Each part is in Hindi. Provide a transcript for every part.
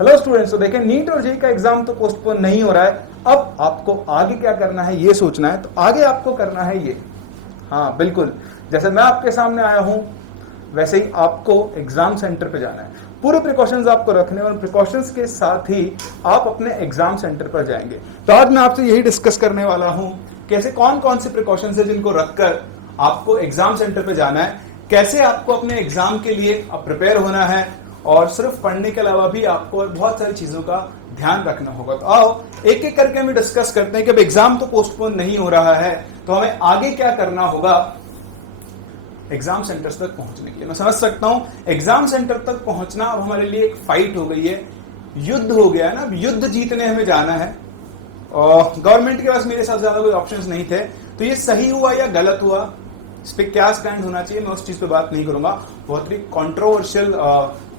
हेलो स्टूडेंट्स, तो देखें नीट और जेईई का एग्जाम तो पोस्टपोन नहीं हो रहा है। अब आपको आगे क्या करना है ये सोचना है। तो आगे आपको करना है ये, हाँ बिल्कुल, जैसे मैं आपके सामने आया हूं वैसे ही आपको एग्जाम सेंटर पे जाना है। पूरे प्रिकॉशंस आपको रखने और प्रिकॉशंस के साथ ही आप अपने एग्जाम सेंटर पर जाएंगे। तो आज मैं आपसे यही डिस्कस करने वाला हूं कैसे कौन कौन से प्रिकॉशंस है जिनको रखकर आपको एग्जाम सेंटर पे जाना है, कैसे आपको अपने एग्जाम के लिए प्रिपेयर होना है, और सिर्फ पढ़ने के अलावा भी आपको बहुत सारी चीजों का ध्यान रखना होगा। तो आओ एक एक करके हम डिस्कस करते हैं कि अब एग्जाम तो पोस्टपोन नहीं हो रहा है तो हमें आगे क्या करना होगा एग्जाम सेंटर तक पहुंचने के लिए। मैं समझ सकता हूं एग्जाम सेंटर तक पहुंचना अब हमारे लिए एक फाइट हो गई है, युद्ध हो गया है ना। अब युद्ध जीतने हमें जाना है और गवर्नमेंट के पास मेरे साथ ज्यादा कोई ऑप्शंस नहीं थे। तो ये सही हुआ या गलत हुआ, इस पर क्या स्टैंड होना चाहिए, मैं उस चीज पे बात नहीं करूंगा। बहुत ही कॉन्ट्रोवर्शियल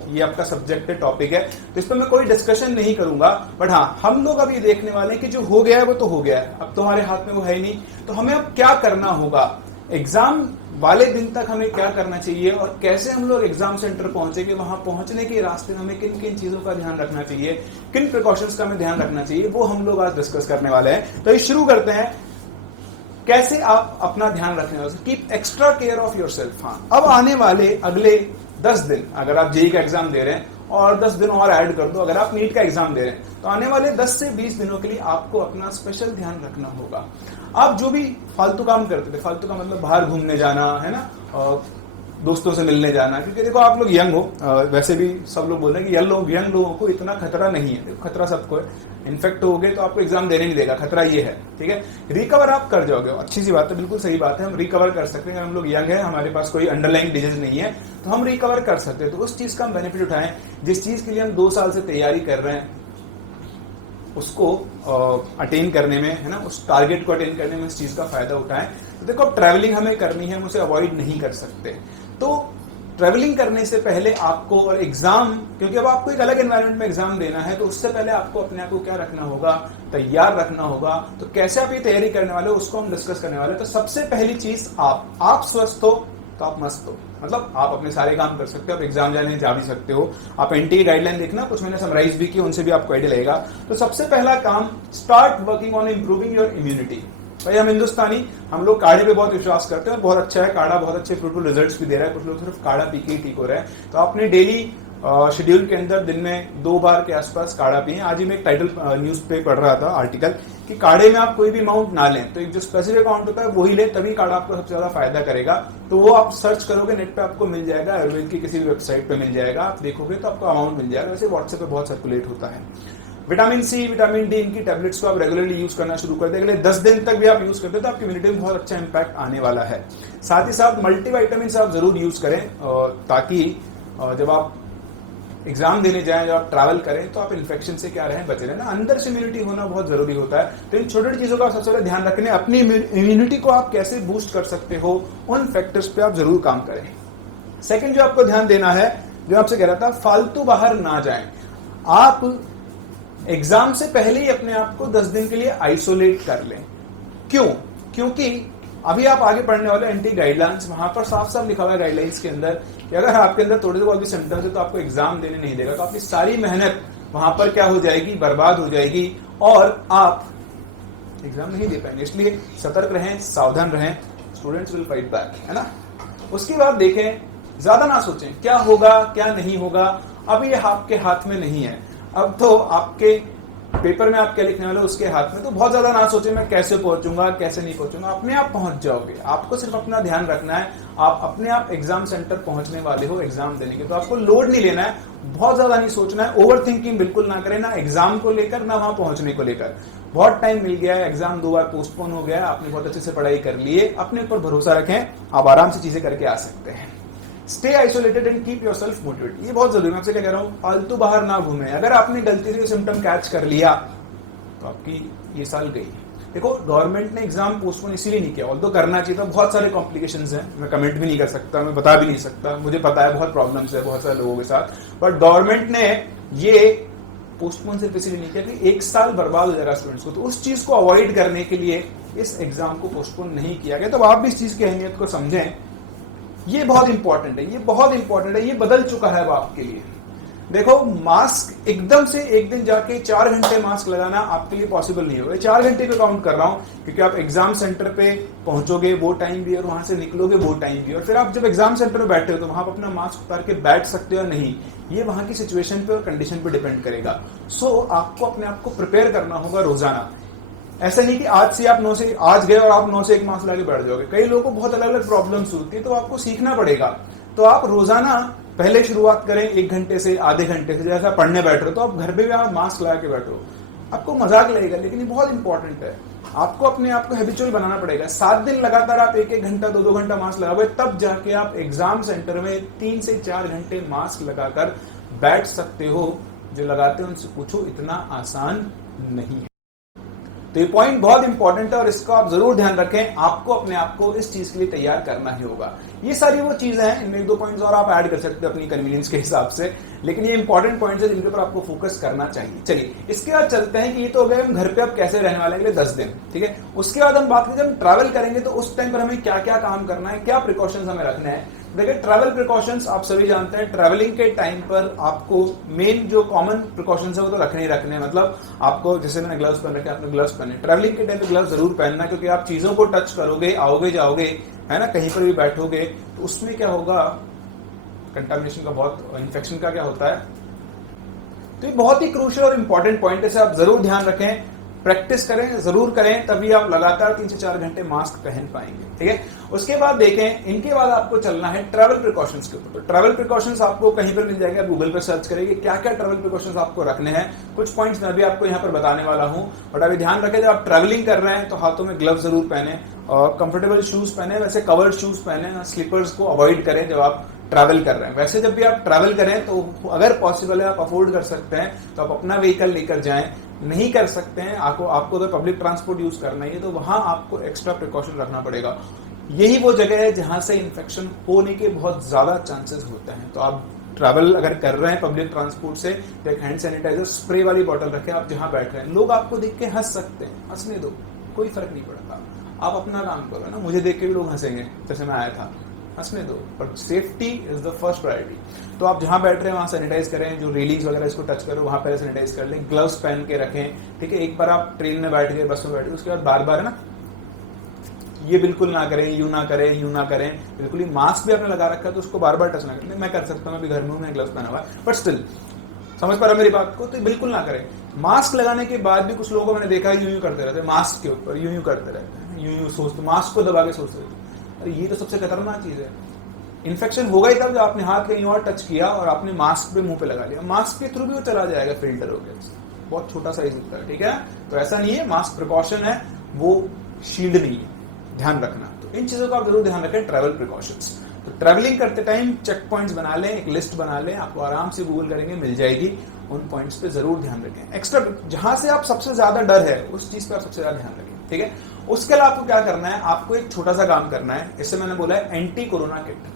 ये आपका सब्जेक्ट है, टॉपिक है, तो इस पर मैं कोई डिस्कशन नहीं करूंगा। बट हाँ, हम लोग अब ये देखने वाले हैं कि जो हो गया है वो तो हो गया है, अब तो हमारे हाथ में वो है ही नहीं। तो हमें अब क्या करना होगा, एग्जाम वाले दिन तक हमें क्या करना चाहिए और कैसे हम लोग एग्जाम सेंटर पहुंचेंगे, वहां पहुंचने के रास्ते में हमें किन किन चीजों का ध्यान रखना चाहिए, किन प्रिकॉशंस का हमें ध्यान रखना चाहिए, वो हम लोग आज डिस्कस करने वाले हैं। तो ये शुरू करते हैं, कैसे आप अपना ध्यान रखने वाले, keep extra care of your self. हाँ, अब आने वाले अगले 10 दिन, अगर आप जेईई का एग्जाम दे रहे हैं और 10 दिन और ऐड कर दो अगर आप नीट का एग्जाम दे रहे हैं, तो आने वाले 10 से 20 दिनों के लिए आपको अपना स्पेशल ध्यान रखना होगा। आप जो भी फालतू काम करते थे, फालतू का मतलब बाहर घूमने जाना है ना, दोस्तों से मिलने जाना, क्योंकि देखो आप लोग यंग हो, वैसे भी सब लोग बोल रहे हैं कि यंग लोगों को इतना खतरा नहीं है। देखो खतरा सबको है, इन्फेक्ट हो गए तो आपको एग्जाम देने नहीं देगा, खतरा ये है, ठीक है। रिकवर आप कर जाओगे, अच्छी सी बात है, बिल्कुल सही बात है, हम रिकवर कर सकते हैं। हम लोग यंग है, हमारे पास कोई अंडरलाइन डिजीज नहीं है, तो हम रिकवर कर सकते हैं। तो उस चीज का हम बेनिफिट उठाएं, जिस चीज के लिए हम 2 साल से तैयारी कर रहे हैं उसको अटेन करने में, है ना, उस टारगेट को अटेन करने में इस चीज का फायदा उठाएं। तो देखो अब ट्रैवलिंग हमें करनी है, हम उसे अवॉइड नहीं कर सकते। तो ट्रैवलिंग करने से पहले आपको, और एग्जाम, क्योंकि अब आपको एक अलग एनवायरनमेंट में एग्जाम देना है, तो उससे पहले आपको अपने आप को क्या रखना होगा, तैयार रखना होगा। तो कैसे आप ये तैयारी करने वाले हो उसको हम डिस्कस करने वाले हैं। तो सबसे पहली चीज, आप स्वस्थ हो तो आप मस्त हो, मतलब आप अपने सारे काम कर सकते हो, आप एग्जाम जाने जा भी सकते हो। आप एनटीए गाइडलाइन देखना, कुछ मैंने समराइज भी की, उनसे भी आपको आइडिया लगेगा। तो सबसे पहला काम, start working on improving your immunity. भाई हम हिंदुस्तानी, हम लोग काढ़े पे बहुत विश्वास करते हैं, बहुत अच्छा है काढ़ा, बहुत अच्छे फ्रूटफुल रिजल्ट्स भी दे रहा है। कुछ लोग सिर्फ काढ़ा पी के ही ठीक हो रहे हैं। तो आपने डेली शेड्यूल के अंदर दिन में 2 बार के आसपास काढ़ा पिए। आज ही मैं एक टाइटल न्यूज पे पढ़ रहा था आर्टिकल कि काढ़े में आप कोई भी अमाउंट ना लें, तो एक जो स्पेसिफिक अमाउंट होता है वही लें, तभी काढ़ा आपको सबसे ज्यादा फायदा करेगा। तो वो आप सर्च करोगे नेट पे, आपको मिल जाएगा, आयुर्वेद की किसी भी वेबसाइट पे मिल जाएगा, आप देखोगे तो आपको अमाउंट मिल जाएगा। वैसे व्हाट्सएप पे बहुत सर्कुलेट होता है। विटामिन सी, विटामिन डी, इनकी टैबलेट्स को आप रेगुलरली यूज करना शुरू कर दें। अगले 10 दिन तक भी आप यूज करते हैं तो आपकी इम्यूनिटी में बहुत अच्छा इंपैक्ट आने वाला है। साथ ही साथ मल्टीविटामिन आप जरूर यूज करें, ताकि जब आप एग्जाम देने जाएं, जब आप ट्रैवल करें, तो आप इन्फेक्शन से क्या रहें, बचे रहें ना। अंदर से इम्यूनिटी होना बहुत जरूरी होता है। तो इन छोटी छोटी चीजों का सबसे पहले ध्यान रखने, अपनी इम्यूनिटी को आप कैसे बूस्ट कर सकते हो, उन फैक्टर्स पे आप जरूर काम करें। सेकंड जो आपको ध्यान देना है, जो आपसे कह रहा था, फालतू बाहर ना जाएं। आप एग्जाम से पहले ही अपने आप को 10 दिन के लिए आइसोलेट कर लें। क्यों? क्योंकि अभी आप आगे पढ़ने वाले एंटी गाइडलाइंस, वहां पर साफ साफ लिखा हुआ है गाइडलाइंस के अंदर कि अगर आपके अंदर थोड़े से बहुत भी सिम्टम्स है तो आपको एग्जाम देने नहीं देगा। तो आपकी सारी मेहनत वहां पर क्या हो जाएगी, बर्बाद हो जाएगी, और आप एग्जाम नहीं दे पाएंगे। इसलिए सतर्क रहें, सावधान रहें, स्टूडेंट्स विल फाइट बैक, है ना। उसके बाद देखें, ज्यादा ना सोचें क्या होगा क्या नहीं होगा, अब ये आपके हाथ में नहीं है। अब तो आपके पेपर में आप क्या लिखने वाले हो उसके हाथ में। तो बहुत ज्यादा ना सोचें मैं कैसे पहुंचूंगा कैसे नहीं पहुंचूंगा, अपने आप पहुंच जाओगे। आपको सिर्फ अपना ध्यान रखना है, आप अपने आप एग्जाम सेंटर पहुंचने वाले हो एग्जाम देने के। तो आपको लोड नहीं लेना है, बहुत ज्यादा नहीं सोचना है, ओवर थिंकिंग बिल्कुल ना करें, ना एग्जाम को लेकर ना वहां पहुंचने को लेकर। बहुत टाइम मिल गया है, एग्जाम 2 बार पोस्टपोन हो गया है, आपने बहुत अच्छे से पढ़ाई कर ली है, अपने ऊपर भरोसा रखें, आप आराम से चीजें करके आ सकते हैं। Stay isolated and keep yourself motivated, ये बहुत जरूरी है। मैं आपसे क्या कह रहा हूं, फालतू बाहर ना घूमे। अगर आपने गलती से सिम्टम कैच कर लिया तो आपकी ये साल गई। देखो गवर्नमेंट ने एग्जाम पोस्टपोन इसीलिए नहीं किया, ऑल्दो करना चाहिए था, बहुत सारे कॉम्प्लिकेशंस हैं, मैं कमेंट भी नहीं कर सकता, मैं बता भी नहीं सकता, मुझे पता है बहुत प्रॉब्लम्स है बहुत सारे लोगों के साथ, बट गवर्नमेंट ने ये पोस्टपोन सिर्फ इसलिए नहीं किया कि 1 साल बर्बाद हो जाएगा स्टूडेंट्स को। तो उस चीज को अवॉइड करने के लिए इस एग्जाम को पोस्टपोन नहीं किया गया। तो आप भी इस चीज की अहमियत को समझें, ये बहुत इंपॉर्टेंट है, ये बहुत इंपॉर्टेंट है, ये बदल चुका है अब आपके लिए। देखो, मास्क एकदम से एक दिन जाके 4 घंटे मास्क लगाना आपके लिए पॉसिबल नहीं होगा। 4 घंटे पे काउंट कर रहा हूं क्योंकि आप एग्जाम सेंटर पे पहुंचोगे वो टाइम भी और वहां से निकलोगे वो टाइम भी, और फिर आप जब एग्जाम सेंटर में बैठे हो तो वहां पर अपना मास्क उतार के बैठ सकते हो या नहीं, ये वहां की सिचुएशन पे और कंडीशन पे डिपेंड करेगा। सो आपको अपने आप को प्रिपेयर करना होगा रोजाना। ऐसा नहीं कि आज से आप 9 से आज गए और आप 9 से 1 मास्क लगा के बैठ जाओगे। कई लोगों को बहुत अलग अलग प्रॉब्लम्स होती है, तो आपको सीखना पड़ेगा। तो आप रोजाना पहले शुरुआत करें 1 घंटे से, आधे घंटे से। जैसा पढ़ने बैठ रहे हो तो आप घर पे भी आप मास्क लगा के बैठो। आपको मजाक लगेगा लेकिन ये बहुत इंपॉर्टेंट है। आपको अपने आप को हैबिचुअल बनाना पड़ेगा। 7 दिन लगातार आप 1-1 घंटा 2-2 घंटा मास्क लगाओगे, तब जाके आप एग्जाम सेंटर में 3 से 4 घंटे मास्क लगाकर बैठ सकते हो। जो लगाते हो उनसे पूछो, इतना आसान नहीं है। तो ये पॉइंट बहुत इंपॉर्टेंट है और इसको आप जरूर ध्यान रखें। आपको अपने आप को इस चीज के लिए तैयार करना ही होगा। ये सारी वो चीजें हैं, इनमें 1-2 पॉइंट्स और आप ऐड कर सकते हो अपनी कन्वीनियंस के हिसाब से, लेकिन ये इंपॉर्टेंट पॉइंट्स है जिनके ऊपर आपको फोकस करना चाहिए। चलिए, इसके बाद चलते हैं कि ये तो हो गए हम घर पे अब कैसे रहने वाले हैं 10 दिन, ठीक है। उसके बाद हम बात करें जब हम ट्रैवल करेंगे तो उस टाइम पर हमें क्या क्या काम करना है, क्या प्रिकॉशंस हमें रखने हैं। देखिए, ट्रैवल प्रिकॉशंस आप सभी जानते हैं। ट्रैवलिंग के टाइम पर आपको मेन जो कॉमन प्रिकॉशंस है वो तो रखने ही रखने हैं। मतलब आपको, जैसे मैंने ग्लव्स पहन रखे, आपने ग्लव्स पहने। ट्रैवलिंग के टाइम पे ग्लव्स जरूर पहनना, क्योंकि आप चीजों को टच करोगे, आओगे जाओगे, है ना, कहीं पर भी बैठोगे तो उसमें क्या होगा, कंटामिनेशन का बहुत, इन्फेक्शन का क्या होता है। तो ये बहुत ही क्रूशियल और इंपॉर्टेंट पॉइंट है, इसे आप जरूर ध्यान रखें, प्रैक्टिस करें, जरूर करें, तभी आप लगातार 3 से 4 घंटे मास्क पहन पाएंगे, ठीक है। उसके बाद देखें, इनके बाद आपको चलना है ट्रैवल प्रिकॉशंस के ऊपर। तो ट्रैवल प्रिकॉशंस आपको कहीं पर मिल जाएगा, गूगल पर सर्च करेंगे क्या क्या ट्रैवल प्रिकॉशंस आपको रखने हैं। कुछ पॉइंट्स मैं भी आपको यहाँ पर बताने वाला हूँ, बट अभी ध्यान रखें, जब आप ट्रैवलिंग कर रहे हैं तो हाथों में ग्लव्स जरूर पहने और कंफर्टेबल शूज पहने। वैसे कवर्ड शूज पहने, स्लीपर्स को अवॉइड करें जब आप ट्रैवल कर रहे हैं। वैसे जब भी आप ट्रैवल करें तो अगर पॉसिबल है, आप अफोर्ड कर सकते हैं तो आप अपना व्हीकल लेकर जाएं। नहीं कर सकते हैं, आपको अगर पब्लिक ट्रांसपोर्ट यूज करना है तो वहां आपको एक्स्ट्रा प्रिकॉशन रखना पड़ेगा। यही वो जगह है जहां से इन्फेक्शन होने के बहुत ज्यादा चांसेस होते हैं। तो आप ट्रैवल अगर कर रहे हैं पब्लिक ट्रांसपोर्ट से, तो एक हैंड सैनिटाइजर स्प्रे वाली बोतल रखें। आप जहां बैठ रहे हैं, लोग आपको देख के हंस सकते हैं, हंसने दो, कोई फर्क नहीं पड़ता। आप अपना काम करो ना, मुझे देख के भी लोग हंसेंगे, जैसे मैं आया था, हंसने दो, but safety is the first priority. तो आप जहां बैठ रहे हैं वहां सैनिटाइज करें, जो रेलिंग्स वगैरह इसको टच करो वहां पहले सैनिटाइज कर लें, ग्लव्स पहन के रखें, ठीक है। एक बार आप ट्रेन में बैठ गए, बस में बैठ गए, उसके बाद बार बार है ना, ये बिल्कुल ना करें, यूं ना करें, यूं ना करें, बिल्कुल ही। मास्क भी आपने लगा रखा है तो उसको बार बार टच ना करें। मैं कर सकता हूँ, अभी घर में हूं, मैं ग्लव्स पहना हुआ है, बट स्टिल समझ पा रहा मेरी बात को, तो बिल्कुल ना करें। मास्क लगाने के बाद भी कुछ लोगों को मैंने देखा है यूं करते रहते हैं, मास्क के ऊपर यूं करते रहते हैं, यूं सोचते, मास्क को दबा के सोचते रहते हैं। अरे ये तो सबसे खतरनाक चीज है। इन्फेक्शन होगा ही तब जब आपने हाथ कहीं और टच किया और आपने मास्क पे मुंह पे लगा लिया। मास्क के थ्रू भी वो चला जाएगा, फिल्टर हो गया, बहुत छोटा साइज दिखता है, ठीक है। तो ऐसा नहीं है, मास्क प्रिकॉशन है, वो शील्ड नहीं है, ध्यान रखना। तो इन चीजों का आप जरूर ध्यान रखें, ट्रैवल प्रिकॉशंस। तो ट्रैवलिंग करते टाइम चेक पॉइंट्स बना लें, एक लिस्ट बना लें, आपको आराम से गूगल करेंगे मिल जाएगी। उन पॉइंट्स पे जरूर ध्यान रखें। एक्स्ट्रा जहां से आप सबसे ज्यादा डर है उस चीज पे आप सबसे ज्यादा ध्यान रखें, ठीक है। उसके अलावा आपको क्या करना है, आपको एक छोटा सा काम करना है। इससे मैंने बोला है एंटी कोरोना किट,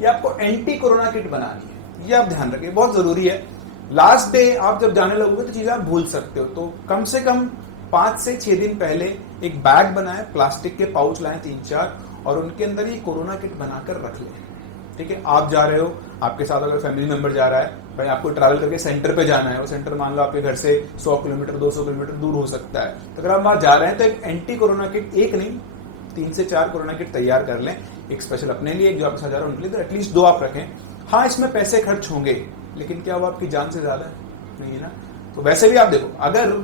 ये आपको एंटी कोरोना किट बनानी है, ये आप ध्यान रखें, बहुत जरूरी है। लास्ट डे आप जब जाने लगोगे तो चीजें आप भूल सकते हो, तो कम से कम 5 से 6 दिन पहले एक बैग बनाए, प्लास्टिक के पाउच लाएं 3-4, और उनके अंदर ये कोरोना किट बनाकर रख लें, ठीक है। आप जा रहे हो, आपके साथ अगर फैमिली मेंबर जा रहा है, भाई आपको ट्रैवल करके सेंटर पे जाना है, वो सेंटर मान लो आपके घर से 100 किलोमीटर 200 किलोमीटर दूर हो सकता है, तो अगर आप वहां जा रहे हैं तो एक एंटी कोरोना किट, एक नहीं 3 से 4 कोरोना किट तैयार कर लें। एक स्पेशल अपने लिए, एक जो आपके साथ जा रहा है उनके लिए, तो एटलीस्ट 2 आप रखें। हाँ, इसमें पैसे खर्च होंगे, लेकिन क्या वो आपकी जान से ज्यादा नहीं है ना। तो वैसे भी आप देखो, अगर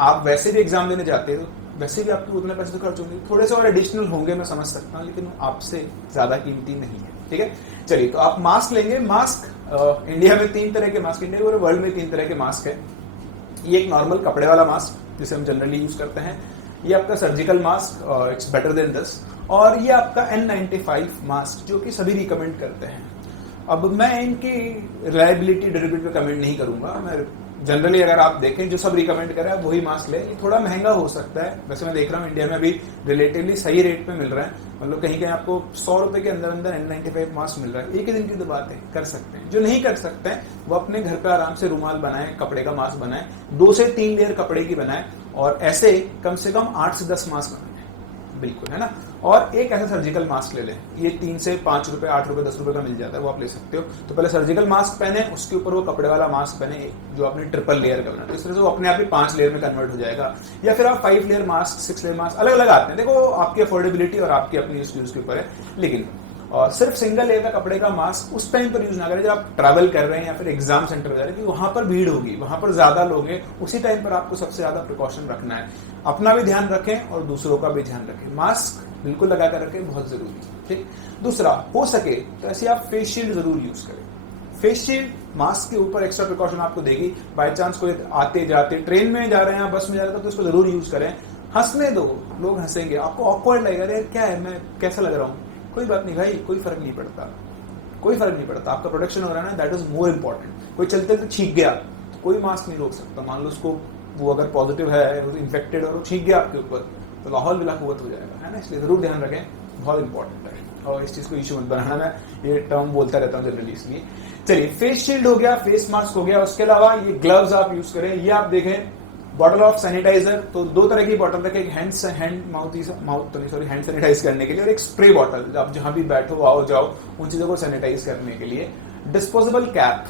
आप वैसे भी एग्जाम देने जाते हो, वैसे भी आपको उतने पैसे तो खर्च होंगे, थोड़े से और एडिशनल होंगे, मैं समझ सकता हूँ, लेकिन आपसे ज्यादा कीमती नहीं है, ठीक है। चलिए, तो आप मास्क लेंगे। मास्क इंडिया में 3 तरह के मास्क, इंडिया और वर्ल्ड में 3 तरह के मास्क है। ये एक नॉर्मल कपड़े वाला मास्क जिसे हम जनरली यूज करते हैं, ये आपका surgical mask, it's better than this, और ये आपका N95 मास्क जो कि सभी रिकमेंड करते हैं। अब मैं इनकी रिलायबिलिटी, ड्यूरेबिलिटी पे कमेंट नहीं करूंगा। मैं जनरली अगर आप देखें जो सब रिकमेंड करें आप वही मास्क लें। ये थोड़ा महंगा हो सकता है, वैसे मैं देख रहा हूँ इंडिया में अभी रिलेटिवली सही रेट पे मिल रहा है, मतलब कहीं कहीं आपको 100 रुपए के अंदर अंदर N95 मास्क मिल रहा है। एक ही दिन की तो बात है, कर सकते हैं। जो नहीं कर सकते हैं वो अपने घर पे आराम से रुमाल बनाए, कपड़े का मास्क बनाए, 2 से 3 लेयर कपड़े की बनाए, और ऐसे कम से कम 8 से 10 मास्क बनाए। बिल्कुल, है ना। और एक ऐसा सर्जिकल मास्क ले लें, ये 3 से 5 रुपए, 8 रुपए, 10 रुपए का मिल जाता है, वो आप ले सकते हो। तो पहले सर्जिकल मास्क पहने, उसके ऊपर वो कपड़े वाला मास्क पहने जो आपने ट्रिपल लेयर का बना, तो इस तरह से वो अपने आप ही 5 लेयर में कन्वर्ट हो जाएगा। या फिर आप 5 लेयर मास्क, 6 लेयर मास्क, अलग अलग आते हैं, देखो आपकी अफोर्डेबिलिटी और आपकी अपनी स्किल्स के ऊपर है। लेकिन और सिर्फ सिंगल लेयर का कपड़े का मास्क उस टाइम पर यूज ना करें जब आप ट्रैवल कर रहे हैं या फिर एग्जाम सेंटर में जा रहे हैं, कि वहां पर भीड़ होगी, वहां पर ज्यादा लोग हैं, उसी टाइम पर आपको सबसे ज्यादा प्रिकॉशन रखना है। अपना भी ध्यान रखें और दूसरों का भी ध्यान रखें, मास्क बिल्कुल लगा कर रखें, बहुत जरूरी है, ठीक। दूसरा, हो सके तो ऐसे आप फेस शील्ड जरूर यूज करें। फेस शील्ड मास्क के ऊपर एक्स्ट्रा प्रिकॉशन आपको देगी। बाय चांस कोई आते जाते ट्रेन में जा रहे हैं, बस में जा रहे हैं, तो उसको जरूर यूज करें। हंसने दो, लोग हंसेंगे, आपको ऑकवर्ड लगेगा, अरे क्या है, मैं कैसा लग रहा हूँ, कोई बात नहीं भाई, कोई फर्क नहीं पड़ता, कोई फर्क नहीं पड़ता। आपका प्रोटेक्शन हो रहा है ना, दैट इज मोर इंपॉर्टेंट। कोई चलते तो छींक गया तो कोई मास्क नहीं रोक सकता। मान लो उसको, वो अगर पॉजिटिव है, इन्फेक्टेड और छींक गया आपके ऊपर, तो लाहौल बिला कुव्वत हो जाएगा, है ना। इसलिए जरूर ध्यान रखें, बहुत इंपॉर्टेंट है। और इस चीज को इशू मत बनाना, मैं ये टर्म बोलता रहता हूँ जनरली, इसलिए। चलिए, फेस शील्ड हो गया, फेस मास्क हो गया। उसके अलावा ये ग्लव्स आप यूज करें। ये आप देखें, बॉटल ऑफ सैनिटाइजर, तो 2 तरह की बॉटल रखें, एक हैंड सैनिटाइज करने के लिए और एक स्प्रे बॉटल, आप जहां भी बैठो, आओ जाओ, उन चीजों को सैनिटाइज करने के लिए। डिस्पोजेबल कैप,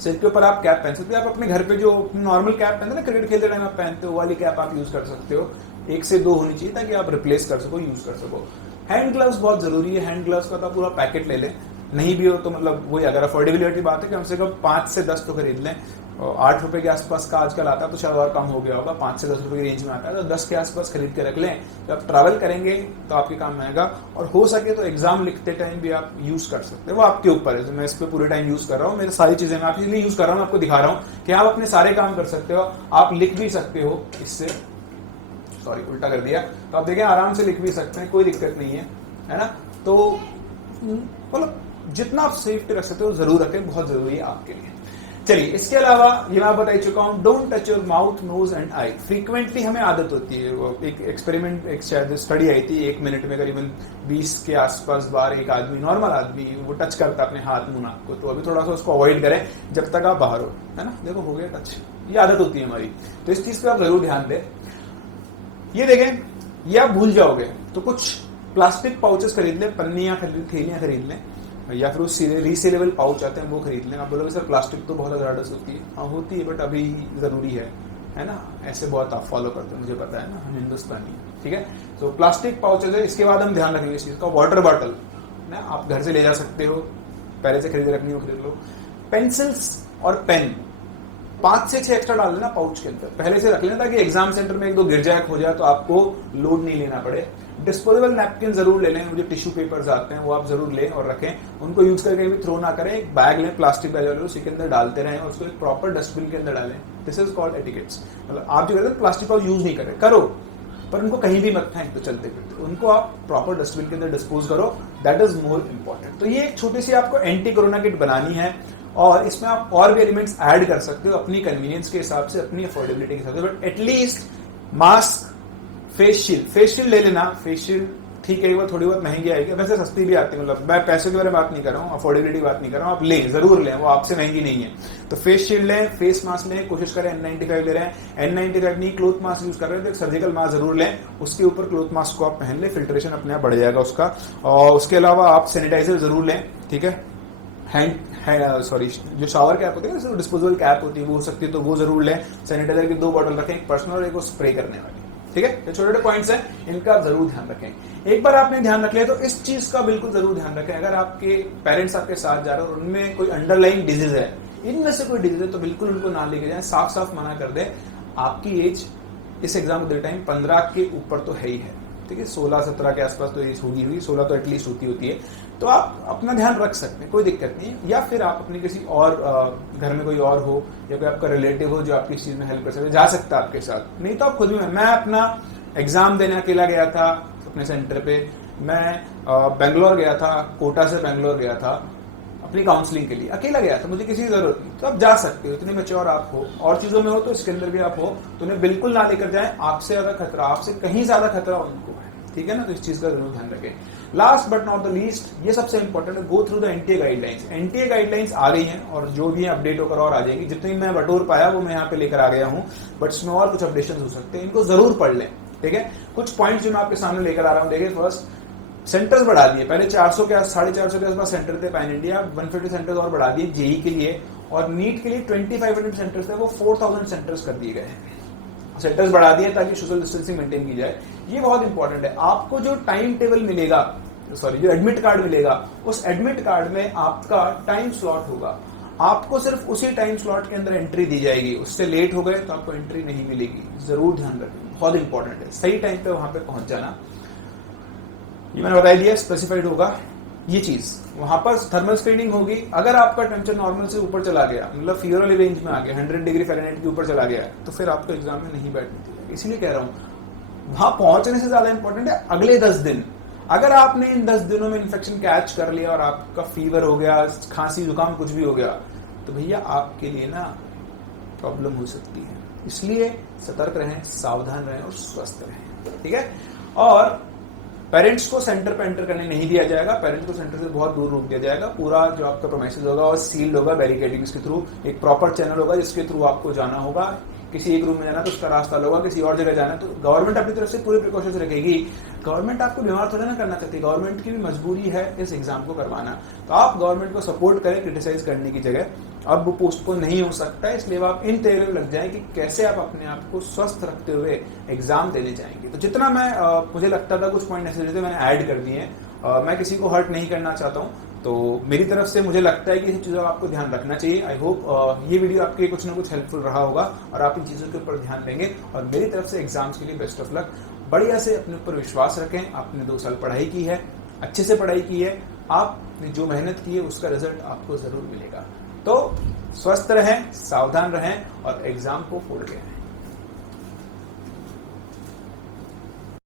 सिर के ऊपर आप कैप पहन सकते हो। आप अपने घर पे जो नॉर्मल कैप पहनते हैं ना, क्रिकेट खेलते टाइम आप पहनते हो, वाली कैप आप यूज कर सकते हो। 1 से 2 होनी चाहिए ताकि आप रिप्लेस कर सको, यूज कर सको। हैंड ग्लव्स बहुत जरूरी है। हैंड ग्लव्स का तो पूरा पैकेट ले लें, नहीं भी हो तो मतलब वही, अगर अफोर्डेबिलिटी बात है, कम से कम 5 से 10 तो खरीद लें। 8 रुपए के आसपास का आजकल आता है, तो शायद और कम हो गया होगा, 5 से 10 रुपए की रेंज में आता है, तो 10 के आसपास खरीद के रख लें। जब आप ट्रैवल करेंगे तो आपके काम में आएगा। और हो सके तो एग्जाम लिखते टाइम भी आप यूज कर सकते हैं, वो आपके ऊपर है। मैं इस पर पूरे टाइम यूज कर रहा हूँ, मेरी सारी चीजें मैं आप इसलिए यूज कर रहा हूँ, आपको दिखा रहा हूँ कि आप अपने सारे काम कर सकते हो। आप लिख भी सकते हो इससे, सॉरी उल्टा कर दिया, तो आप देखें आराम से लिख भी सकते हैं, कोई दिक्कत नहीं है ना। तो मतलब जितना आप सेफ्टी रख सकते हो जरूर रखें, बहुत जरूरी है आपके लिए। चलिए, इसके अलावा ये मैं बता चुका हूं, don't touch your mouth, nose and eye. Frequently हमें आदत होती है, एक एक्सपेरिमेंट, एक शायद स्टडी आई थी, 1 मिनट में करीबन 20 के आसपास बार एक आदमी, नॉर्मल आदमी, वो टच करता अपने हाथ मुंह नाक को। तो अभी थोड़ा सा उसको अवॉइड करें जब तक आप बाहर हो, है ना। देखो हो गया टच, ये आदत होती है हमारी, तो इस चीज पे आप जरूर ध्यान दें। ये देखें, ये आप भूल जाओगे तो कुछ प्लास्टिक पाउचेस खरीद लें, पन्नियां थैलियां खरीद लें, या फिर उस रीसेलेबल पाउच आते हैं वो खरीद लें। आप बोलोगे सर प्लास्टिक तो बहुत ज़्यादा होती है, हाँ होती है, बट अभी ज़रूरी है ना। ऐसे बहुत आप फॉलो करते हैं, मुझे पता है ना, हम हिंदुस्तानी है, ठीक है। तो प्लास्टिक पाउचेस है। इसके बाद हम ध्यान रखेंगे इस चीज़ का, वाटर बॉटल ना आप घर से ले जा सकते हो, पहले से खरीद रखनी हो खरीद लो। पेंसिल्स और पेन 5 से 6 एक्स्ट्रा डाल देना पाउच के अंदर, पहले से रख लेना, ताकि एग्जाम सेंटर में 1-2 गिर जाए, हो जाए तो आपको लोड नहीं लेना पड़े। डिस्पोजेबल नैपकिन जरूर ले लें, मुझे टिश्यू पेपर्स आते हैं वो आप जरूर लें और रखें, उनको यूज करके भी थ्रो ना करें। एक बैग लें, प्लास्टिक बैग वाले, उसी के अंदर डालते रहें और उसको एक प्रॉपर डस्टबिन के अंदर डालें। This is called etiquettes. मतलब आप जो कहते हैं प्लास्टिक का यूज नहीं करें, करो, पर उनको कहीं भी मत फेंक, तो चलते फिरते उनको आप प्रॉपर डस्टबिन के अंदर डिस्पोज करो, दैट इज मोर इंपॉर्टेंट। तो ये एक छोटी सी आपको एंटी कोरोना किट बनानी है, और इसमें आप और भी एलिमेंट्स ऐड कर सकते हो अपनी कन्वीनियंस के हिसाब से, अपनी अफोर्डेबिलिटी के हिसाब से, but at least mask, face shield ले लेना। फेस शील्ड ठीक है, वो थोड़ी बहुत महंगी आएगी, वैसे सस्ती भी आती है, मतलब मैं पैसे के बारे में बात नहीं कर रहा हूँ, अफोर्डेबिलिटी बात नहीं कर रहा हूँ, आप लें, जरूर लें, वो आपसे महंगी नहीं है। तो फेस शील्ड लें, फेस मास्क लें, कोशिश करें N95 ले रहे हैं, N95 नहीं क्लोथ मास्क यूज कर रहे हैं तो सर्जिकल मास्क जरूर लें, उसके ऊपर क्लोथ मास्क को आप पहन लें, फिल्ट्रेशन अपने आप बढ़ जाएगा उसका। और उसके अलावा आप सैनिटाइजर जरूर लें, ठीक है। जो शावर कैप होती है, डिस्पोजेबल कैप होती है, वो हो सकती है तो वो जरूर लें। सैनिटाइजर की 2 बॉटल रखें, एक पर्सनल और एक स्प्रे करने वाली, ठीक है। ये छोटे छोटे पॉइंट्स हैं, इनका आप जरूर ध्यान रखें। एक बार आपने ध्यान रख लिया तो इस चीज का बिल्कुल जरूर ध्यान रखें, अगर आपके पेरेंट्स आपके साथ जा रहे हैं और उनमें कोई अंडरलाइन डिजीज है, इनमें से कोई डिजीज है, तो बिल्कुल उनको ना लेके जाएं, साफ साफ मना कर दें। आपकी एज इस एग्जाम के टाइम 15 के ऊपर तो है ही है, ठीक है। 16-17 के आसपास तो एज होगी हुई, 16 तो एटलीस्ट होती है, तो आप अपना ध्यान रख सकते हैं, कोई दिक्कत नहीं है। या फिर आप अपने किसी और घर में कोई और हो या कोई आपका रिलेटिव हो जो आपकी इस चीज में हेल्प कर सकते, जा सकता है आपके साथ, नहीं तो आप खुद भी। मैं अपना एग्जाम देने अकेला गया था अपने सेंटर पे, मैं बेंगलोर गया था, कोटा से बेंगलोर गया था अपनी काउंसलिंग के लिए, अकेला गया था, मुझे किसी की जरूरत नहीं। तो आप जा सकते हो, इतने मैच्योर आप हो, और चीजों में हो तो इसके अंदर भी आप हो, तो उन्हें बिल्कुल ना लेकर जाएं। आपसे ज्यादा खतरा, आपसे कहीं ज्यादा खतरा उनको है, ठीक है ना। तो इस चीज का जरूर ध्यान रखें। Last but not the least, ये सबसे इंपॉर्टेंट है, go through the NTA guidelines. NTA guidelines आ गई हैं और जो भी अपडेट होकर और आ जाएगी, जितनी मैं बटोर पाया वो मैं यहाँ पे लेकर आ गया हूँ, बट इसमें और कुछ अपडेशन हो सकते हैं, इनको जरूर पढ़ लें। ठीक है। कुछ पॉइंट्स जो मैं आपके सामने लेकर आ रहा हूं, देखिए फर्स्ट सेंटर्स बढ़ा दिए, पहले 400 के 450 के आसपास सेंटर थे पैन इंडिया, 150 सेंटर्स और बढ़ा दिए जेई के लिए, और नीट के लिए 2500 सेंटर्स थे, वो 4000 सेंटर्स कर दिए गए। सेंटर्स बढ़ा दिए ताकि सोशल डिस्टेंसिंग मेंटेन की जाए। ये बहुत इंपॉर्टेंट है। आपको जो टाइम टेबल मिलेगा, सॉरी जो एडमिट कार्ड मिलेगा, उस एडमिट कार्ड में आपका टाइम स्लॉट होगा, आपको सिर्फ उसी टाइम स्लॉट के अंदर एंट्री दी जाएगी। उससे लेट हो गए तो आपको एंट्री नहीं मिलेगी, जरूर ध्यान रखें, बहुत इंपॉर्टेंट है। सही टाइम पे वहां पे पहुंच जाना, ये मैंने बता दिया, स्पेसिफाइड होगा ये चीज। वहां पर थर्मल स्क्रीनिंग होगी। अगर आपका टेम्परेचर नॉर्मल से ऊपर चला गया, मतलब फीवर वाली रेंज में आ गया, 100 डिग्री फ़ारेनहाइट के ऊपर चला गया, तो फिर आपको एग्जाम में नहीं बैठने चाहिए। इसलिए कह रहा हूं, वहां पहुंचने से ज्यादा इंपॉर्टेंट है अगले 10 दिन। अगर आपने इन 10 दिनों में इन्फेक्शन कैच कर लिया और आपका फीवर हो गया, खांसी जुकाम कुछ भी हो गया, तो भैया आपके लिए ना प्रॉब्लम हो सकती है। इसलिए सतर्क रहें, सावधान रहें और स्वस्थ रहें, ठीक है। और पेरेंट्स को सेंटर पे एंटर करने नहीं दिया जाएगा, पेरेंट्स को सेंटर से बहुत दूर रोक दिया जाएगा। पूरा जो आपका प्रोमाइसेस होगा और सील होगा बैरिकेडिंग्स के थ्रू, एक प्रॉपर चैनल होगा जिसके थ्रू आपको जाना होगा। किसी एक रूम में जाना तो उसका रास्ता होगा, किसी और जगह जाना तो गवर्नमेंट अपनी तरफ से पूरे प्रिकॉशंस रखेगी। गवर्नमेंट आपको बीमार थोड़ा ना करना चाहती, गवर्नमेंट की भी मजबूरी है इस एग्जाम को करवाना। तो आप गवर्नमेंट को सपोर्ट करें क्रिटिसाइज करने की जगह। अब वो पोस्टपोन नहीं हो सकता है, इसलिए आप इन तैयारी में लग जाएं कि कैसे आप अपने आप को स्वस्थ रखते हुए एग्जाम देने जाएंगे। तो जितना मैं मुझे लगता था कुछ पॉइंट नेसेसरी थे, मैंने ऐड कर दिए हैं। मैं किसी को हर्ट नहीं करना चाहता हूँ, तो मेरी तरफ से मुझे लगता है कि इन चीज़ों का आपको ध्यान रखना चाहिए। आई होप ये वीडियो आपके कुछ ना कुछ हेल्पफुल रहा होगा और आप इन चीज़ों के ऊपर ध्यान देंगे। और मेरी तरफ से एग्जाम्स के लिए बेस्ट ऑफ लक। बढ़िया से अपने ऊपर विश्वास रखें। आपने 2 साल पढ़ाई की है, अच्छे से पढ़ाई की है, आपने जो मेहनत की है उसका रिजल्ट आपको जरूर मिलेगा। तो स्वस्थ रहें, सावधान रहें और एग्जाम को फोड़ के रहें।